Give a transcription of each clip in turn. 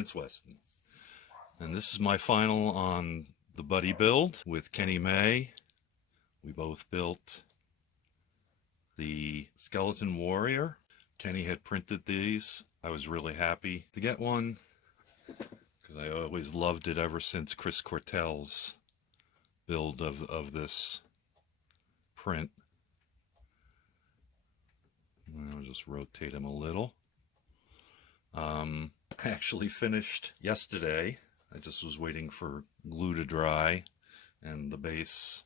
Vince Weston. And this is my final on the Buddy build with Kenny May. We both built the Skeleton Warrior. Kenny had printed these. I was really happy to get one because I always loved it ever since Chris Cortell's build of this print. I'll just rotate him a little. I actually finished yesterday. I just was waiting for glue to dry and the base,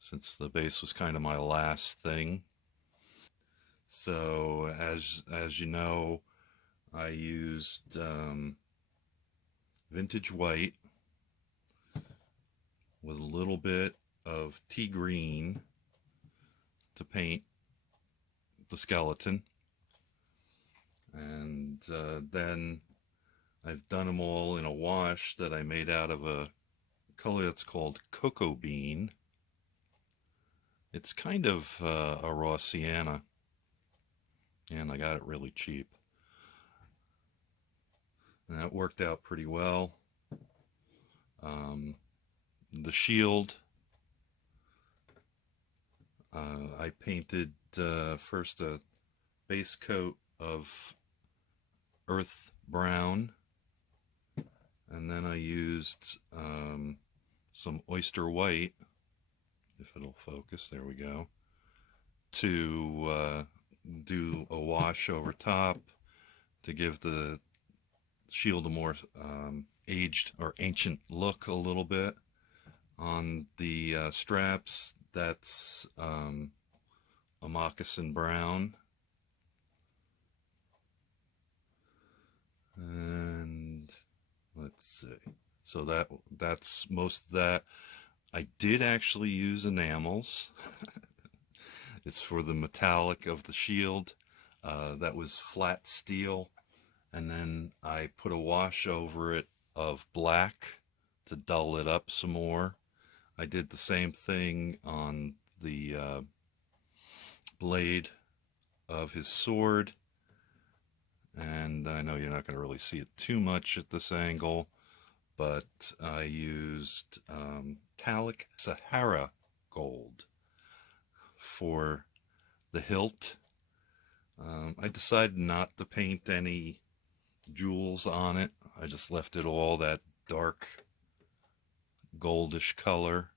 since the base was kind of my last thing. So as you know, I used vintage white with a little bit of tea green to paint the skeleton, and then I've done them all in a wash that I made out of a color that's called cocoa bean. It's kind of a raw sienna, and I got it really cheap, and that worked out pretty well. The shield, I painted first a base coat of earth brown, and then I used some oyster white, if it'll focus, there we go, to do a wash over top to give the shield a more aged or ancient look a little bit. On the straps, that's a moccasin brown. And let's see, so that's most of that. I did actually use enamels. It's for the metallic of the shield. That was flat steel, and then I put a wash over it of black to dull it up some more. I did the same thing on the blade of his sword, and I know you're not going to really see it too much at this angle, but I used metallic Sahara gold for the hilt. I decided not to paint any jewels on it. I just left it all that dark goldish color.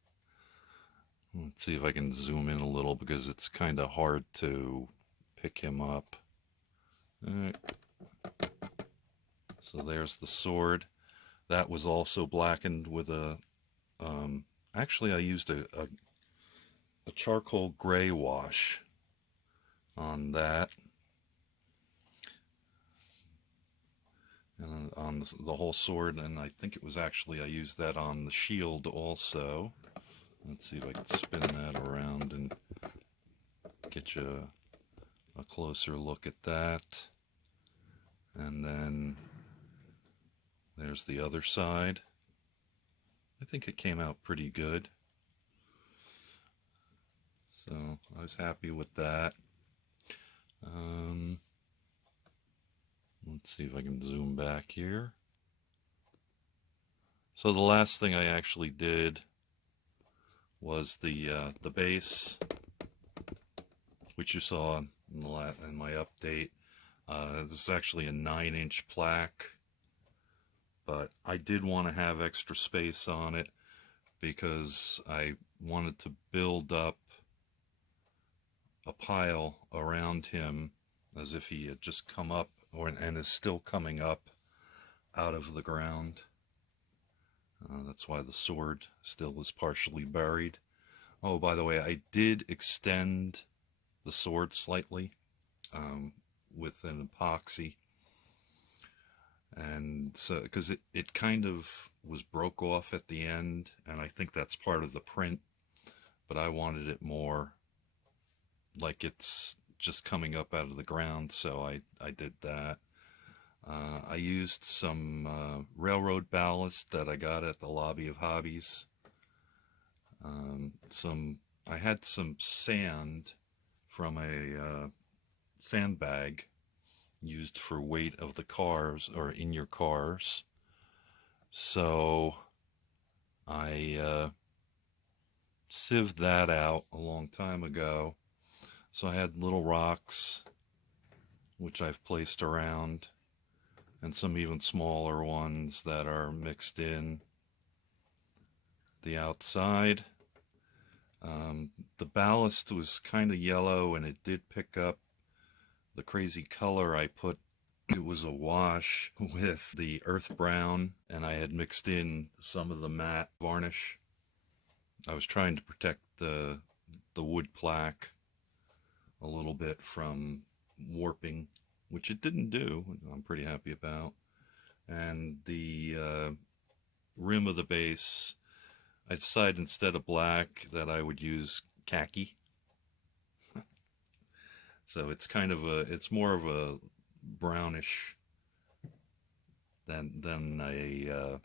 Let's see if I can zoom in a little because it's kind of hard to pick him up. All right. So there's the sword. That was also blackened with a actually I used a charcoal gray wash on that, and on the whole sword, and I think it was actually I used that on the shield also. Let's see if I can spin that around and get you a closer look at that. And then there's the other side. I think it came out pretty good. So I was happy with that. Let's see if I can zoom back here. So the last thing I actually did was the base, which you saw in my update. This is actually a 9-inch plaque, but I did want to have extra space on it because I wanted to build up a pile around him as if he had just come up, and is still coming up out of the ground. That's why the sword still is partially buried. Oh, by the way, I did extend the sword slightly with an epoxy, and so because it kind of was broke off at the end, and I think that's part of the print, but I wanted it more like it's just coming up out of the ground, so I did that. I used some railroad ballast that I got at the Lobby of Hobbies. I had some sand from a sandbag used for weight of the cars or in your cars. So I sieved that out a long time ago. So I had little rocks, which I've placed around, and some even smaller ones that are mixed in the outside. The ballast was kind of yellow, and it did pick up the crazy color I put. It was a wash with the earth brown, and I had mixed in some of the matte varnish. I was trying to protect the wood plaque a little bit from warping, which it didn't do. I'm pretty happy about. And the rim of the base, I decided instead of black that I would use khaki. So it's kind of it's more of a brownish than a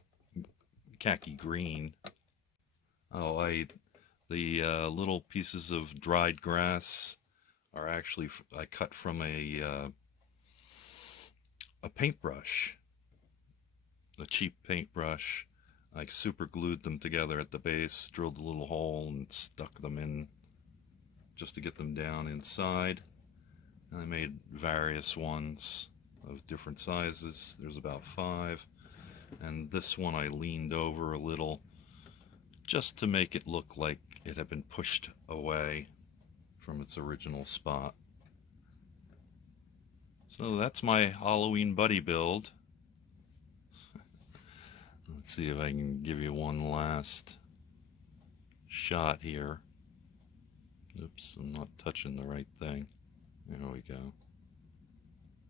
khaki green. Oh, the little pieces of dried grass are actually I cut from a paintbrush, a cheap paintbrush. I super glued them together at the base, drilled a little hole and stuck them in just to get them down inside. And I made various ones of different sizes. There's about 5. And this one I leaned over a little just to make it look like it had been pushed away from its original spot. So that's my Halloween buddy build. Let's see if I can give you one last shot here. Oops, I'm not touching the right thing. There we go.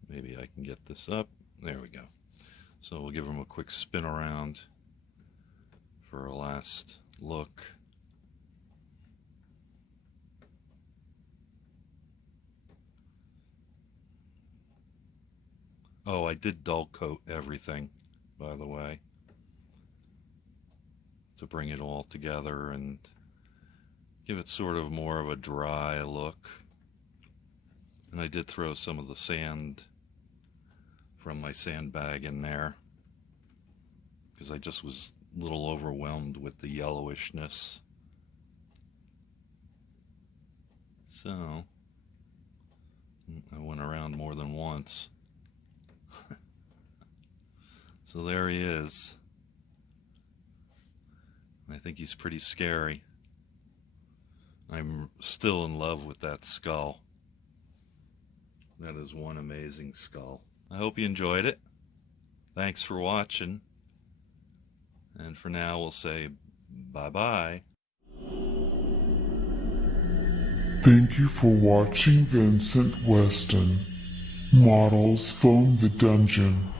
Maybe I can get this up. There we go. So we'll give them a quick spin around for a last look. Oh, I did dull coat everything, by the way, to bring it all together and give it sort of more of a dry look. And I did throw some of the sand from my sandbag in there because I just was a little overwhelmed with the yellowishness. So I went around more than once. So there he is. I think he's pretty scary. I'm still in love with that skull. That is one amazing skull. I hope you enjoyed it. Thanks for watching. And for now, we'll say bye-bye. Thank you for watching Vincent Weston. Models phone the dungeon.